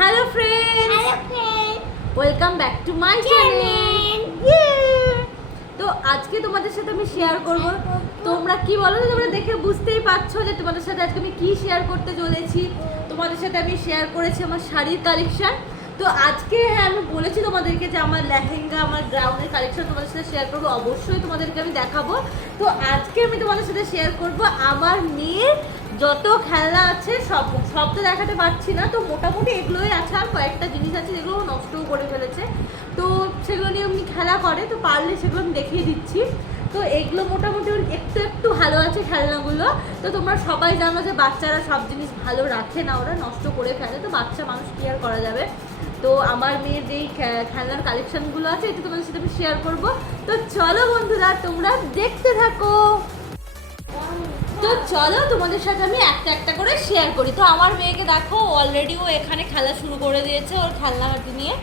Hello friends, welcome back to my channel. তো আজকে তোমাদের সাথে আমি শেয়ার করব, তোমরা কি বলো, তোমরা দেখে বুঝতেই পারছো যে তোমাদের সাথে আজকে আমি কি শেয়ার করতে চলেছি। তোমাদের সাথে আমি শেয়ার করেছি আমার শাড়ির কালেকশন। তো আজকে হ্যাঁ, আমি বলেছি তোমাদেরকে যে আমার লেহেঙ্গা, আমার গ্রাউন্ডের কালেকশন তোমাদের সাথে শেয়ার করবো, অবশ্যই তোমাদেরকে আমি দেখাবো। তো আজকে আমি তোমাদের সাথে শেয়ার করব আমার মেয়ের যত খেলনা আছে, সব তো দেখাতে পারছি না, তো মোটামুটি এগুলোই আছে। আর কয়েকটা জিনিস আছে যেগুলো নষ্টও করে ফেলেছে, তো সেগুলো নিয়ে এমনি খেলা করে, তো পারলে সেগুলো আমি দেখিয়ে দিচ্ছি। তো এগুলো মোটামুটি একটু একটু ভালো আছে খেলনাগুলো। তো তোমরা সবাই জানো যে বাচ্চারা সব জিনিস ভালো রাখে না, ওরা নষ্ট করে ফেলে, তো বাচ্চা মানুষ কি আর করা যাবে। তো আমার মেয়ের যেই খেলনার কালেকশনগুলো আছে এটা তোমাদের সাথে আমি শেয়ার করবো। তো চলো বন্ধুরা, তোমরা দেখতে থাকো। তো চলো তোমাদের সাথে আমি একটা একটা করে শেয়ার করি। তো আমার মেয়েকে দেখো, অলরেডি ও এখানে খেলা শুরু করে দিয়েছে ওর খেলনাঘাটি নিয়ে।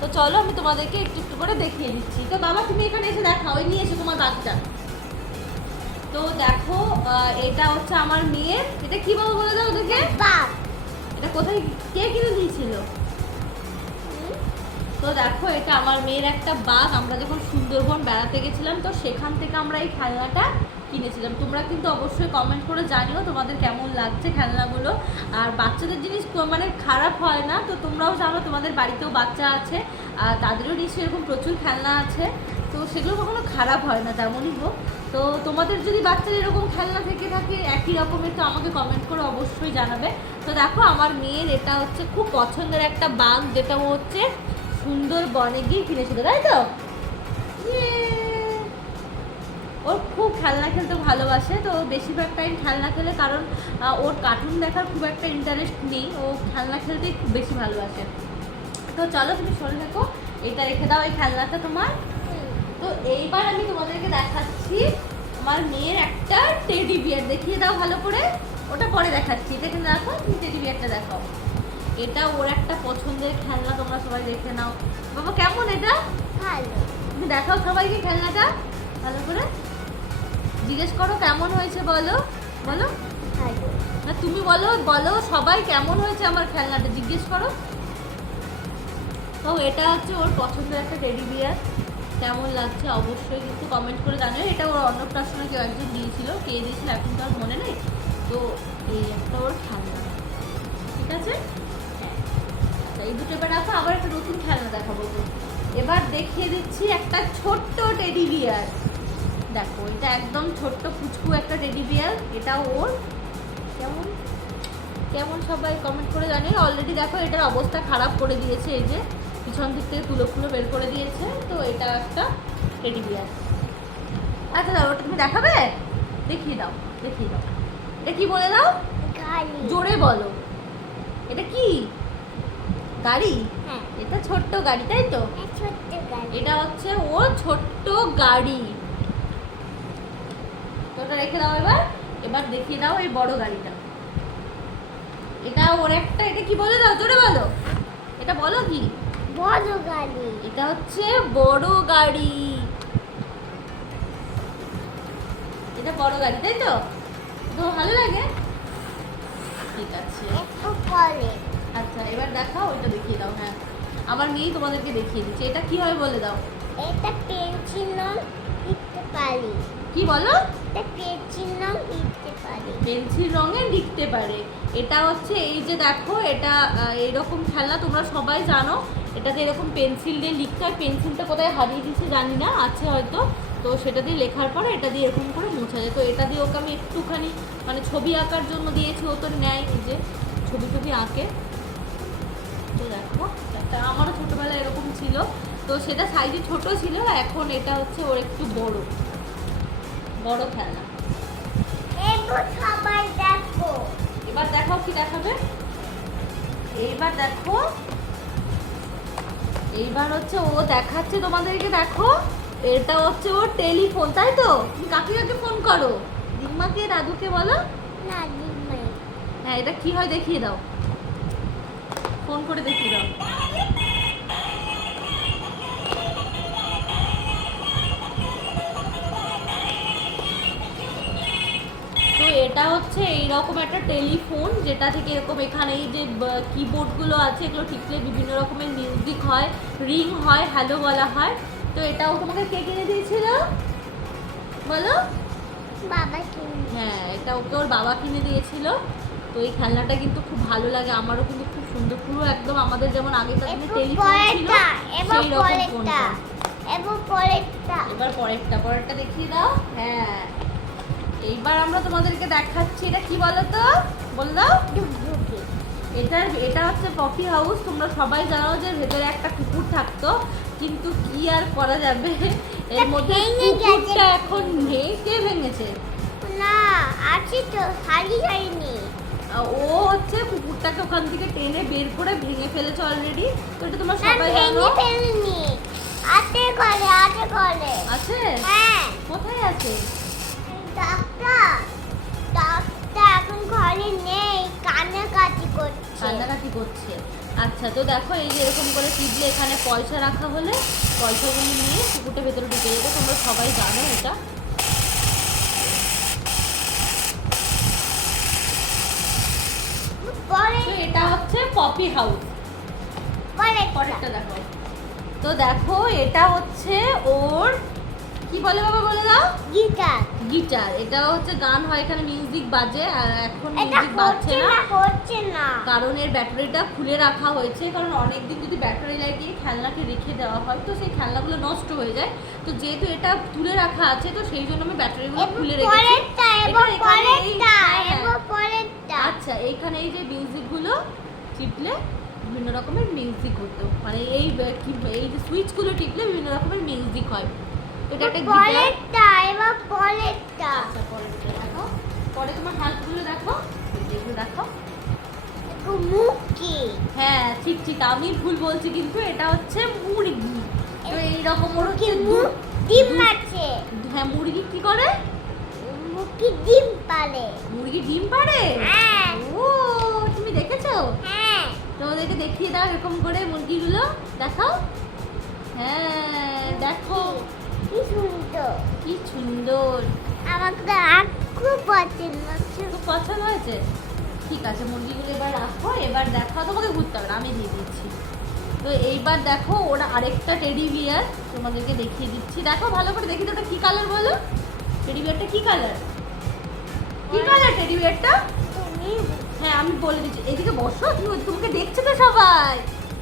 তো চলো আমি তোমাদেরকে একটু একটু করে দেখিয়ে দিচ্ছি। তো বাবা তুমি এখানে এসে দেখাও, ওই নিয়ে এসো তোমার বাচ্চা। তো দেখো, এটা হচ্ছে আমার মেয়ের, এটা কি বাবা বলে দাও ওদেরকে। এটা কোথায় কে কিনে দিয়েছিল? তো দেখো, এটা আমার মেয়ের একটা বাঘ। আমরা যখন সুন্দরবন বেড়াতে গেছিলাম, তো সেখান থেকে আমরা এই খেলনাটা কিনেছিলাম। তোমরা কিন্তু অবশ্যই কমেন্ট করে জানিও তোমাদের কেমন লাগছে খেলনাগুলো। আর বাচ্চাদের জিনিস মানে খারাপ হয় না, তো তোমরাও জানো তোমাদের বাড়িতেও বাচ্চা আছে, আর তাদেরও নিশ্চয়ই এরকম প্রচুর খেলনা আছে, তো সেগুলো কখনো খারাপ হয় না তেমনই হোক। তো তোমাদের যদি বাচ্চার এরকম খেলনা থেকে থাকে একই রকমের, তো আমাকে কমেন্ট করে অবশ্যই জানাবে। তো দেখো, আমার মেয়ের এটা হচ্ছে খুব পছন্দের একটা বাঘ, যেটা হচ্ছে সুন্দরবনে গিয়ে কিনেছিল, তাই তো? ওর খুব খেলনা খেলতে ভালোবাসে, তো বেশিরভাগ টাইম খেলনা খেলে, কারণ ওর কার্টুন দেখার খুব একটা ইন্টারেস্ট নেই, ও খেলনা খেলতেই খুব বেশি ভালোবাসে। তো চলো তুমি সরে থাকো, এটা রেখে দাও এই খেলনাটা তোমার। তো এইবার আমি তোমাদেরকে দেখাচ্ছি আমার মেয়ের একটা টেডি বিয়ার, দেখিয়ে দাও ভালো করে। ওটা পরে দেখাচ্ছি, এটা কিন্তু দেখো, তুমি টেডি বিয়ারটা দেখাও। এটা ওর একটা পছন্দের খেলনা, তোমরা সবাই দেখে নাও। বাবা কেমন এটা? ভালো। তুমি দেখাও সবাইকে খেলনাটা ভালো করে, জিজ্ঞেস করো কেমন হয়েছে, বলো বলো। না তুমি বলো, বলো সবাই কেমন হয়েছে আমার খেলনাটা, জিজ্ঞেস করো। তো এটা হচ্ছে ওর পছন্দের একটা টেডি বিয়ার, কেমন লাগছে অবশ্যই কিন্তু কমেন্ট করে জানিও। এটা ওর অন্নপ্রাশনে কেউ একজন দিয়েছিল, কে দিয়েছিল এখন তো আর মনে নেই। তো এই একটা ওর খেলনা, ঠিক আছে। এই দুটো এবার রাখো, আবার একটা নতুন খেলনা দেখাবো। তো এবার দেখিয়ে দিচ্ছি একটা ছোট্ট টেডি বিয়ার। দেখো, এটা একদম ছোট্ট পুচকু একটা টেডি বিয়ার, এটা ওর। কেমন কেমন সবাই কমেন্ট করে জানিয়ে। অলরেডি দেখো এটার অবস্থা খারাপ করে দিয়েছে, এই যে পিছন দিক থেকে তুলো ফুলো বের করে দিয়েছে। তো এটা একটা টেডি বিয়ার। আচ্ছা দাও, ওটা তুমি দেখাবে, দেখিয়ে দাও, দেখিয়ে দাও। এটা কি বলে দাও, জোরে বলো। এটা কি গাড়ি? হ্যাঁ, এটা ছোট্ট গাড়ি, তাই তো? এটা হচ্ছে ওর ছোট্ট গাড়ি। তো ওটা রেখে দাও। এবার দেখিয়ে দাও এই বড় গাড়িটা। এটা ওর একটা, এটা কি বলে দাও, জোরে বলো। এটা বলো কি? বড় গাড়ি। এটা হচ্ছে বড় গাড়ি, এটা বড় গাড়ি, তাই তো? তো ভালো লাগে, ঠিক আছে। আচ্ছা এবার দেখাও, ওইটা দেখিয়ে দাও। হ্যাঁ, আমার মেয়ে তোমাদেরকে দেখিয়ে দিচ্ছে। এটা কি হয় বলে দাও। এটা পেন্সিল রং লিখতে পারি। কি বলো? এটা পেন্সিল রং লিখতে পারি। পেন্সিল রঙে লিখতে পারে। এটা হচ্ছে এই যে দেখো, এটা এইরকম খেলনা তোমরা সবাই জানো, এটাতে এরকম পেন্সিল দিয়ে লিখতে হয়। পেন্সিলটা কোথায় হারিয়ে দিচ্ছে জানি না, আছে হয়তো, তো সেটা দিয়ে লেখার পরে এটা দিয়ে এরকম করে মোছা যায়। তো এটা দিয়ে ওকে আমি একটুখানি মানে ছবি আঁকার জন্য দিয়েছি, ও তো নেয়, এই যে ছবি টবি আঁকে। তো দেখো, একটা আমারও ছোটোবেলায় এরকম ছিল, তো সেটা সাইজে ছোট ছিল, এখন এটা হচ্ছে ওর একটু বড় বড় খেলনা। সবাই দেখো, এবার দেখাও কি দেখাবে। এইবার দেখো, এইবার হচ্ছে ও দেখাচ্ছে তোমাদেরকে, দেখো এটা হচ্ছে ওর টেলিফোন, তাই তো? তুমি কাকে কাকে ফোন করো, দিম্মাকে, দাদুকে বলো না দিম্মাই। হ্যাঁ, এটা কি হয় দেখিয়ে দাও, ফোন করে দেখিয়ে দাও। তো এটা হচ্ছে হচ্ছে এইরকম একটা টেলিফোন, যেটা থেকে এরকম এখানে এই যে কিবোর্ডগুলো আছে এগুলো টিপলে বিভিন্ন রকমের মিউজিক হয়, রিং হয়, হ্যালো বলা হয়। তো এটাও তোমাকে কে কিনে দিয়েছিল বলো? বাবা কিনে। হ্যাঁ, এটা ওকে ওর বাবা কিনে দিয়েছিল। তো এই খেলনাটা কিন্তু খুব ভালো লাগে, আমারও কিন্তু খুব সুন্দর, পুরো একদম আমাদের যেমন আগেকার দিনে টেলিফোন ছিল সেই রকম ফোনটা। এবার পরেরটা দেখিয়ে দাও। হ্যাঁ, এইবার আমরা তোমাদেরকে দেখাচ্ছি, এটা কি বলো তো, বলে দাও। এটা হচ্ছে কফি হাউস। তোমরা সবাই জানো যে ভেতরে একটা কুকুর থাকতো, কিন্তু কি আর করা যাবে, এর মধ্যে কুকুরটা এখন নেই। কে ভেঙেছে? না, আছে তো, হারিয়ে যায়নি। ও হচ্ছে কুকুরটাকে ওখান থেকে টেনে বের করে ভেঙে ফেলেছে অলরেডি। তো এটা তোমরা সবাই জানো। ভেঙে ফেলেনি, আছে ঘরে, আছে? হ্যাঁ। কোথায় আছে? ডাক্তার এখন ঘরে নেই, কান্নাকাটি করছে। আচ্ছা, তো দেখো এই যে এরকম করে টিপলে এখানে পয়সা রাখা হলে পয়সাগুলো নিয়ে কুকুরটা ভেতরে ঢুকে যেত। তোমরা সবাই জানো এটা। তো এটা হচ্ছে কফি হাউস। পরেরটা দেখো। তো দেখো এটা হচ্ছে ওর কি বলে বাবা, বলে দাও। গিটার। এটা হচ্ছে গান হয়, এখানে মিউজিক বাজে। আর এখন মিউজিক বাজছে না, কারণ এর ব্যাটারিটা খুলে রাখা হয়েছে। কারণ অনেকদিন যদি ব্যাটারি লাগিয়ে খেলনাকে রেখে দেওয়া হয় তো সেই খেলনাগুলো নষ্ট হয়ে যায়। তো যেহেতু এটা তুলে রাখা আছে তো সেই জন্য আমি ব্যাটারিগুলো খুলে রেখেছি। আচ্ছা, এইখানে এই যে মিউজিকগুলো টিপলে বিভিন্ন রকমের মিউজিক হতো, মানে এই যে সুইচগুলো টিপলে বিভিন্ন রকমের মিউজিক হয়। এটা একটা গিটার। আচ্ছা, পরেরটা দেখো। পরে তোমার হাতগুলো দেখো, এগুলো দেখো। হ্যাঁ, ঠিক আমি ভুল বলছি, কিন্তু এটা হচ্ছে মুরগি। তো এইরকম ওর হচ্ছে ডিম আছে। হ্যাঁ, মুরগি কি করে? মুরগি ডিম পাড়ে? হ্যাঁ। ও, তুমি দেখেছো? হ্যাঁ। তো ওদেরকে দেখিয়ে দাও এরকম করে মুরগিগুলো দেখাও। হ্যাঁ, দেখো কি সুন্দর। আমার খুব পছন্দ হয়েছে। ঠিক আছে, মুরগিগুলো এবার রাখো। এবার দেখাও, তোমাকে ঘুরতে হবে না, আমি দিয়ে দিচ্ছি। তো এইবার দেখো ওরা আরেকটা টেডি বিয়ার তোমাদেরকে দেখিয়ে দিচ্ছি। দেখো ভালো করে দেখি তো, ওটা কি কালার বলো? টেডি বিয়ারটা কি কালার? টেডি বিয়ারটা? হ্যাঁ, আমি বলে দিচ্ছি, এদিকে বসো, তোমাকে দেখছে তো সবাই।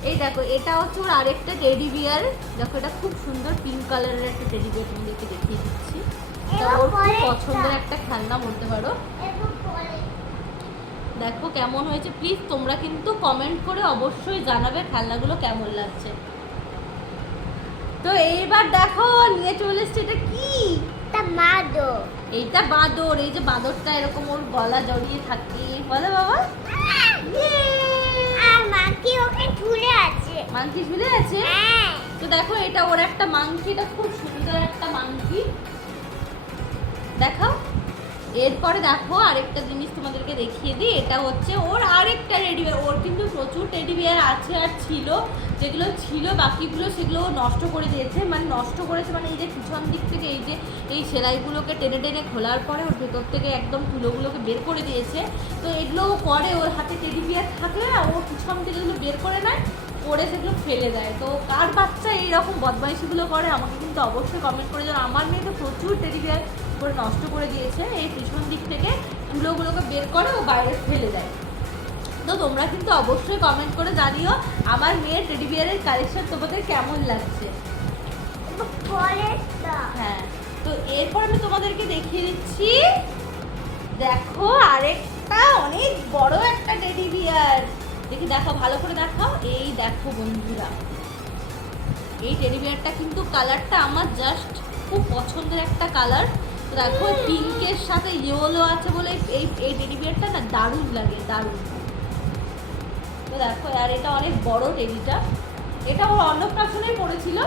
এই দেখো, এটা হচ্ছে ওর আরেকটা টেডি বিয়ার। দেখো, এটা খুব সুন্দর পিঙ্ক কালারের একটা টেডি বিয়ার তোমাদেরকে দেখিয়ে দিচ্ছি। এটা ওর খুব পছন্দের একটা খেলনা বলতে পারো। দেখো কেমন হয়েছে, প্লিজ তোমরা কিন্তু কমেন্ট করে অবশ্যই জানাবে খেলনাগুলো কেমন লাগছে। তো এইবার দেখো নিয়ে চলে এসছে, এটা কি? এইটা বাঁদর। এই যে বাঁদরটা এরকম ওর গলা জড়িয়ে থাকে, বলো বাবা। মাংকি ঝুলে আছে। তো দেখো এটা ওর একটা মাংকি, এটা খুব সুন্দর একটা মাংকি। দেখো, এরপরে দেখো আরেকটা জিনিস তোমাদেরকে দেখিয়ে দিই। এটা হচ্ছে ওর আরেকটা টেডি বিয়ার। ওর কিন্তু প্রচুর টেডি বিয়ার আছে আর ছিল, যেগুলো ছিল বাকিগুলো সেগুলো ও নষ্ট করে দিয়েছে। মানে নষ্ট করেছে মানে এই যে পিছন দিক থেকে এই যে এই সেলাইগুলোকে টেনে টেনে খোলার পরে ওর ভেতর থেকে একদম তুলোগুলোকে বের করে দিয়েছে। তো এগুলো ও করে, ওর হাতে টেডি বিয়ার থাকলে ও পিছন থেকে এগুলো বের করে নেয়, করে সেগুলো ফেলে দেয়। তো কার বাচ্চা এইরকম বদমাইশিগুলো করে আমাকে কিন্তু অবশ্যই কমেন্ট করে জানাও। আমার মেয়ে তো প্রচুর টেডি বিয়ার করে নষ্ট করে দিয়েছে, এই পিছন দিক থেকে তুলোগুলোকে বের করে ও বাইরে ফেলে দেয়। তো তোমরা কিন্তু অবশ্যই কমেন্ট করে জানিও আমার মেয়ের টেডি বিয়ারের কালেকশন তোমাদের কেমন লাগছে। হ্যাঁ, তো এরপর আমি তোমাদেরকে দেখিয়ে দিচ্ছি। দেখো আরেকটা অনেক বড় একটা টেডি বিয়ার। দেখি, দেখো ভালো করে দেখাও। এই দেখো বন্ধুরা, এই টেডি বিয়ারটা কিন্তু কালারটা আমার জাস্ট খুব পছন্দের একটা কালার। দেখো পিঙ্কের সাথে ইয়েলো আছে বলে এই টেডি বিয়ারটা না দারুণ লাগে, দারুণ। তো দেখো, আর এটা অনেক বড় টেডিটা। এটা ওর অন্নপ্রাশনেই পড়েছিল,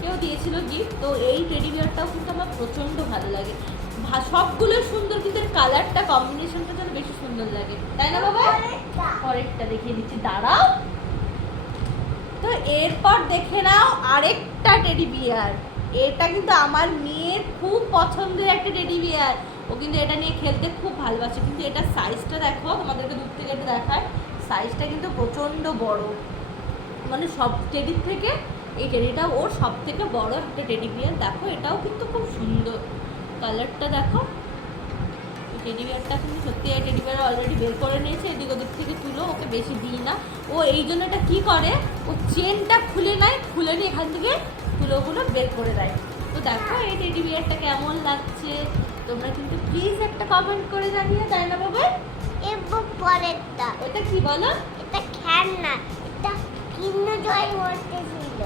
কেউ দিয়েছিল গিফট। তো এই টেডি বিয়ারটাও কিন্তু আমার প্রচণ্ড ভালো লাগে। সবগুলো সুন্দর, কিন্তু এর কালারটা কম্বিনেশনটা যেন বেশি সুন্দর লাগে, তাই না বাবা? পরেরটা দেখিয়ে দিচ্ছি, দাঁড়াও। তো এরপর দেখে নাও আরেকটা টেডি বিয়ার। এটা কিন্তু আমার মেয়ের খুব পছন্দের একটা টেডি বিয়ার। ও ও কিন্তু এটা নিয়ে খেলতে খুব ভালোবাসে। কিন্তু এটার সাইজটা দেখো, তোমাদেরকে দূর থেকে একটু দেখায়, সাইজটা কিন্তু প্রচণ্ড বড়, মানে সব টেডির থেকে এই টেডিটা ওর সব থেকে বড় একটা টেডি বিয়ার। দেখো এটাও কিন্তু খুব সুন্দর, কালারটা দেখো। টেডি বিয়ারটা কিন্তু সত্যি, এই টেডি বিয়ার অলরেডি বের করে নিয়েছে, এদিক ওদিক থেকে তুলো, ওকে বেশি দিই না। ও এই জন্য এটা কী করে, ও চেনটা খুলে নেয়, খুলে নিয়ে এখান থেকে তুলোগুলো বের করে দেয়। তো দেখো এই টেডি বিয়ারটা কেমন লাগছে তোমরা কিন্তু প্লিজ একটা কমেন্ট করে জানিয়ে, তাই না বাবা? এবং পরেরটা ওটা কি বলো? এটা খেলনা, এটা কিন্নজয় বলতেছিল।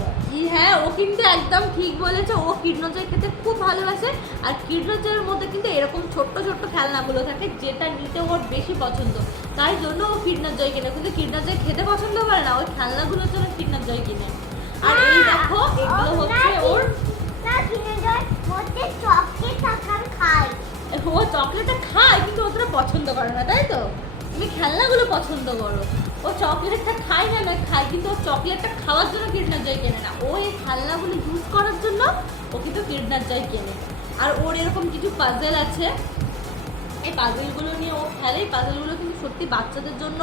হ্যাঁ, ও কিন্তু একদম ঠিক বলেছে, ও কিডনজয় খেতে খুব ভালোবাসে। আর কিডনজয়ের মধ্যে কিন্তু এরকম ছোট্ট ছোট্ট খেলনাগুলো থাকে যেটা নিতে ওর বেশি পছন্দ, তাই জন্য ও কিডনজয় কিনে। কিন্তু কিডনজয় খেতে পছন্দ করে না, ওই খেলনাগুলোর জন্য কিডনজয় কিনে। আর এই দেখো এগুলো হচ্ছে ওর, না কিন্নজয় মধ্যে চকলেট থাকার খায়। ও চকলেটটা খায় কিন্তু অতটা পছন্দ করে না, তাই তো? তুমি খেলনাগুলো পছন্দ করো। ও চকলেটটা খায় না, না খায়, কিন্তু ও চকলেটটা খাওয়ার জন্য কিডন্যাপ কেনে না, ও এই খেলনাগুলো ইউজ করার জন্য ও কিন্তু কিডন্যাপ কেনে। আর ওর এরকম কিছু পাজেল আছে, এই পাজেলগুলো নিয়ে ও খেলে। এই পাজেলগুলো কিন্তু সত্যি বাচ্চাদের জন্য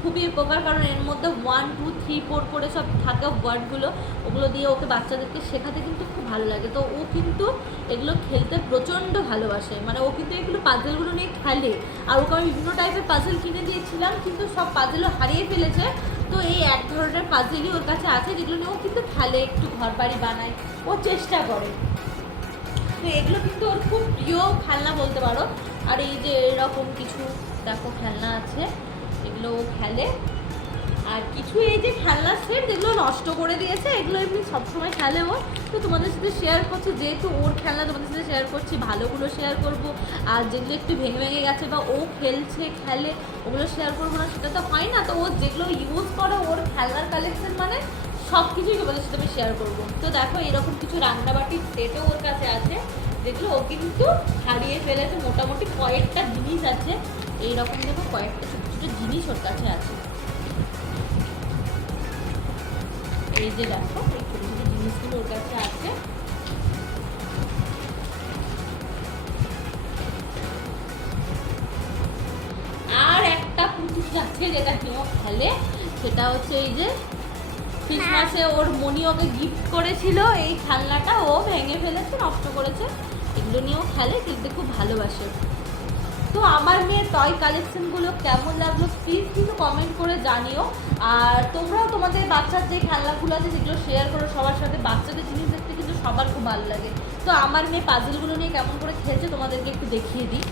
খুবই উপকার, কারণ এর মধ্যে 1 2 3 4 করে সব থাকে ওয়ার্ডগুলো, ওগুলো দিয়ে ওকে বাচ্চাদেরকে শেখাতে কিন্তু খুব ভালো লাগে। তো ও কিন্তু এগুলো খেলতে প্রচণ্ড ভালোবাসে, মানে ও কিন্তু এগুলো পাজেলগুলো নিয়ে খেলে। আর ওকে আমি বিভিন্ন টাইপের পাজেল কিনে দিয়েছিলাম, কিন্তু সব পাজেলও হারিয়ে ফেলেছে। তো এই এক ধরনের পাজেলই ওর কাছে আছে যেগুলো নিয়ে ও কিন্তু খেলে, একটু ঘর বাড়ি বানায়, ও চেষ্টা করে। তো এগুলো কিন্তু ওর খুব প্রিয় খেলনা বলতে পারো। আর এই যে এরকম কিছু দেখো খেলনা আছে, এগুলো ও খেলে। আর কিছু এই যে খেলনা সেট যেগুলো নষ্ট করে দিয়েছে, এগুলো এমনি সবসময় খেলে ও। তো তোমাদের সাথে শেয়ার করছি, যেহেতু ওর খেলনা তোমাদের সাথে শেয়ার করছি, ভালোগুলো শেয়ার করব। আর যেগুলো একটু ভেঙে ভেঙে গেছে বা ও খেলছে খেলে, ওগুলো শেয়ার করবো না সেটা তো হয় না। তো ও যেগুলো ইউজ করে ওর খেলনার কালেকশন, মানে সব কিছুই তোমাদের সাথে আমি শেয়ার করবো। তো দেখো এরকম কিছু রান্নাবাটির সেটও ওর কাছে আছে, যেগুলো ও কিন্তু হারিয়ে ফেলেছে। মোটামুটি কয়েকটা জিনিস আছে এইরকম, দেখো কয়েকটা ছোটো ছোটো জিনিস ওর কাছে আছে। এই যে দেখো এই ছোটো ছোটো জিনিসগুলো ওর কাছে আছে। আর একটা পুতুল আছে যেটা নিয়েও খেলে, সেটা হচ্ছে এই যে ক্রিসমাসে ওর মনি ওকে গিফট করেছিল, এই খেলনাটা ও ভেঙে ফেলেছে, নষ্ট করেছে। এগুলো নিয়েও খেলে, খেলতে খুব ভালোবাসে। তো আমার মেয়ের টয় কালেকশনগুলো কেমন লাগলো প্লিজ কিন্তু কমেন্ট করে জানিও। আর তোমরাও তোমাদের বাচ্চার যে খেলনাগুলো আছে সেগুলো শেয়ার করো সবার সাথে। বাচ্চাদের জিনিস দেখতে কিন্তু সবার খুব ভালো লাগে। তো আমার মেয়ে পাজলগুলো নিয়ে কেমন করে খেলছে তোমাদেরকে একটু দেখিয়ে দিই।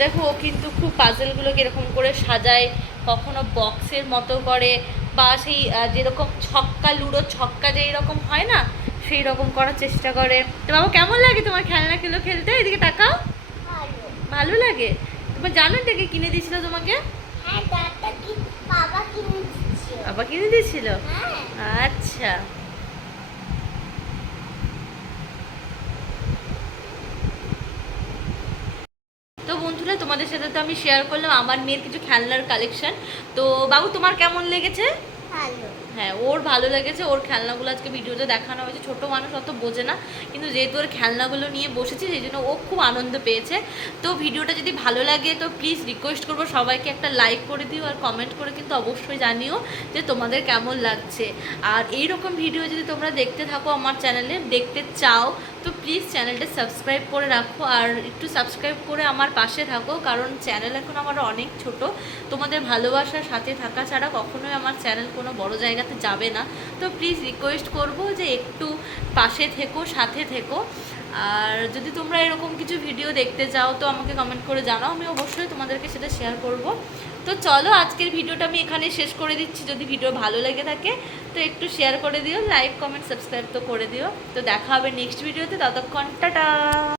দেখো ও কিন্তু খুব পাজলগুলোকে এরকম করে সাজায়, কখনো বক্সের মতো করে, বা সেই যেরকম ছক্কা, লুডো ছক্কা যেই রকম হয় না, সেই রকম করার চেষ্টা করে। তো বাবা কেমন লাগে তোমার খেলনাগুলো খেলতে? এদিকে তাকাও। ভালো লাগে? তোমার জানোটা কে কিনে দিয়েছিল তোমাকে? হ্যাঁ, দাদা কি বাবা কিনে দিয়েছিল। বাবা কিনে দিয়েছিল? হ্যাঁ। আচ্ছা। তো বন্ধুরা তোমাদের সাথে তো আমি শেয়ার করলাম আমার মেয়ের কিছু খেলনার কালেকশন। তো বাবু তোমার কেমন লেগেছে? ভালো। হ্যাঁ, ওর ভালো লেগেছে। ওর খেলনাগুলো আজকে ভিডিওতে দেখানো হয়েছে। ছোট মানুষ অত বোঝে না, কিন্তু যেহেতু ওর খেলনাগুলো নিয়ে বসেছি সেই জন্য ও খুব আনন্দ পেয়েছে। তো ভিডিওটা যদি ভালো লাগে তো প্লিজ রিকোয়েস্ট করবো সবাইকে একটা লাইক করে দিও, আর কমেন্ট করে কিন্তু অবশ্যই জানিও যে তোমাদের কেমন লাগছে। আর এই রকম ভিডিও যদি তোমরা দেখতে থাকো, আমার চ্যানেলে দেখতে চাও, তো প্লিজ চ্যানেলটা সাবস্ক্রাইব করে রাখো। আর একটু সাবস্ক্রাইব করে আমার পাশে থাকো, কারণ চ্যানেল এখন আমার অনেক ছোট। তোমাদের ভালোবাসার সাথে থাকা ছাড়া কখনোই আমার চ্যানেল কোনো বড় জায়গাতে যাবে না। তো প্লিজ রিকোয়েস্ট করব যে একটু পাশে থেকো, সাথে থেকো। আর যদি তোমরা এরকম কিছু ভিডিও দেখতে চাও তো আমাকে কমেন্ট করে জানাও, আমি অবশ্যই তোমাদেরকে সেটা শেয়ার করব। তো চলো আজকের ভিডিওটা আমি এখানে শেষ করে দিচ্ছি। যদি ভিডিও ভালো লেগে থাকে তো একটু শেয়ার করে দিও, লাইক কমেন্ট সাবস্ক্রাইব তো করে দিও। তো দেখা হবে নেক্সট ভিডিওতে, ততক্ষণ টাটা।